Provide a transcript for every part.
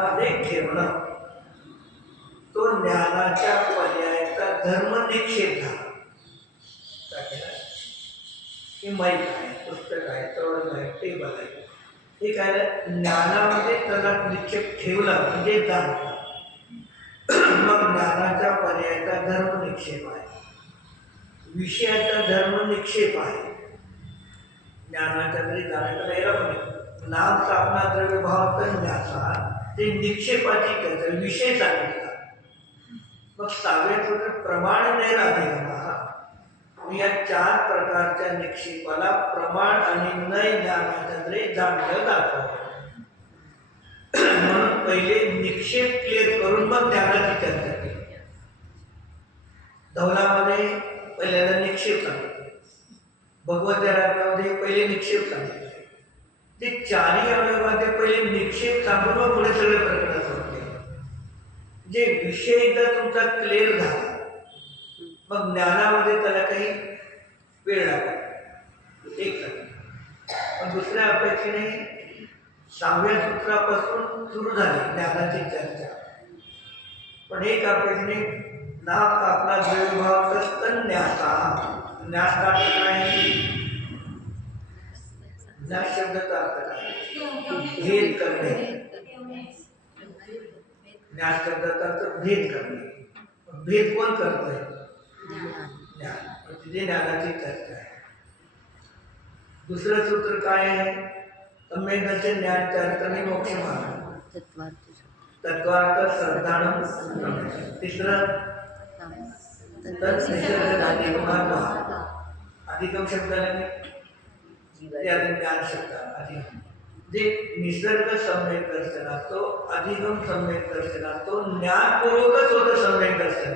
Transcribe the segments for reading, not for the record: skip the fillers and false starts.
ज्ञानामध्ये ठेवणं, तो ज्ञानाच्या पर्यायाचा धर्म निक्षेप झाला. हे माहीत आहे, पुस्तक आहे, चौरंग आहे, टेबल आहे, हे काय ज्ञानामध्ये त्याला निक्षेप ठेवला म्हणजे जाणला. मग ज्ञानाच्या पर्यायाचा धर्म निक्षेप आहे, विषयाचा धर्म निक्षेप आहे. ज्ञानाच्या तरी जाण्याचा राहिला पण नाम स्थापना द्रव्य भाव ज्ञासा ते निक्षेपाची त्याचा विषय सांगितला. मग सहाव्याचं प्रमाण नैराधिगम, या चार प्रकारच्या निक्षेपाला प्रमाण आणि नय ज्ञानाच्या जाणलं जातं. म्हणून पहिले निक्षेप क्लिअर करून मग ज्ञानाची चर्चा केली. धवलामध्ये पहिल्यांदा निक्षेप सांगितले, भगवत राज्यामध्ये पहिले निक्षेप सांगितले. ते चारही अवयवामध्ये पहिले निक्षेप सांगून मग पुढे सगळे प्रकरण होते. जे विषय एकदा तुमचा क्लिअर झाला मग ज्ञानामध्ये त्याला काही वेळ लागतो, एक पण दुसऱ्या अपेक्षेने सहाव्या सूत्रापासून सुरू झाली ज्ञानाची चर्चा. पण एक अपेक्षेने नाम आपला द्रव्यभाव न्यासा, न्यास अर्थ नाही, न्यास शब्दाचा अर्थ काय, भेद करणे. न्यास शब्दाचा अर्थ भेद करणे. भेद कोण करतोय? ज्ञान. तिथे ज्ञानाची चर्चा आहे. दुसरं सूत्र काय आहे? संवेदनाचे ज्ञान चारित्र्य मोक्ष मार्ग, तत्वार्थ श्रद्धानम. तिसरं अधिकम शब्दाने ज्ञान शब्द अधिक, जे निसर्ग सम्यक दर्शन असतो, अधिगम सम्यक दर्शन असतो, ज्ञानपूर्वकच होतं सम्यक दर्शन.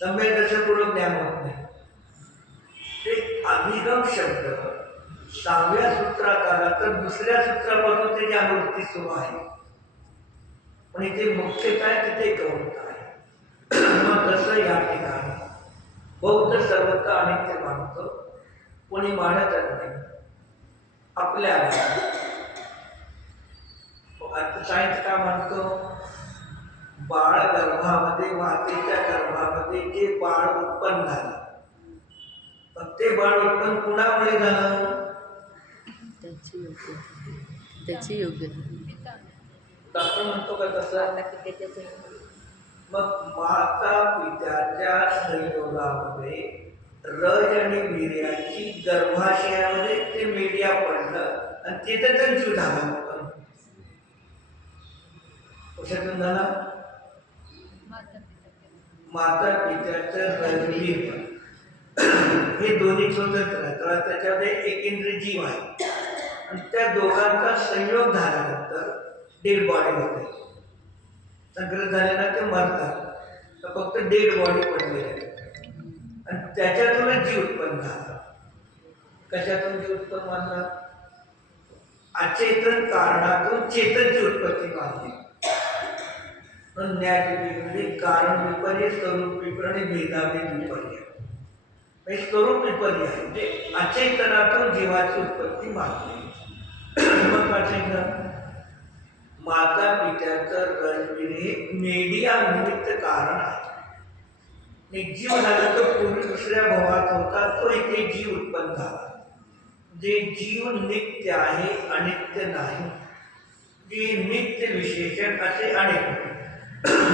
सम्यक दर्शनपूर्वक ज्ञान होत नाही. ते अधिगम शब्द सहाव्या सूत्रात आला तर दुसऱ्या सूत्रापासून त्याची अनुवृत्ती सुरू आहे. पण इथे मुख्य काय, तिथे गौरव आहे. मग तसं या ठिकाणी बौद्ध सर्वत्र अनित्य मानतो, कोणी मानतच नाही. आपल्या सायन्स का मानतो? बाळ गर्भामध्ये, मातेच्या गर्भामध्ये जे बाळ उत्पन्न झालं, ते बाळ उत्पन्न कुणामुळे झालं? त्याची योग्य डॉक्टर म्हणतो का तसं? मग माता पित्याच्या संयोगामध्ये रज आणि वीर्याची गर्भाशयामध्ये ते मीडिया पडलं आणि तिथं त्यांचं झालं. कशातून झाला? माता पित्याचं रजवीर हे दोन्ही स्वतंत्र आहेत. तर त्याच्यामध्ये एकेंद्रिय जीव आहे आणि त्या दोघांचा संयोग झाल्यानंतर डेड बॉडी होते. संग्रह झाल्यानं ते मरतात, तर फक्त डेड बॉडी पडलेली आहे आणि त्याच्यातूनच जीव उत्पन्न झाला. कशातून जीव उत्पन्न झाला? अचेतन कारणातून चेतनची उत्पत्ती मानली. न्याय कारण विपर्य, स्वरूप विपर्य, भेदाभेद विपर्य. स्वरूप विपर्य आहे म्हणजे अचेतनातून जीवाची उत्पत्ती मानली. मग माता पित्याचं रजवीर हे मीडिया निमित्त कारण आहे. जीव झाला तो पूर्वी दुसऱ्या भावात होता, तो इथे जीव उत्पन्न झाला. जे जीव नित्य आहे, अनित्य नाही. जे नित्य विशेषण असे अनेक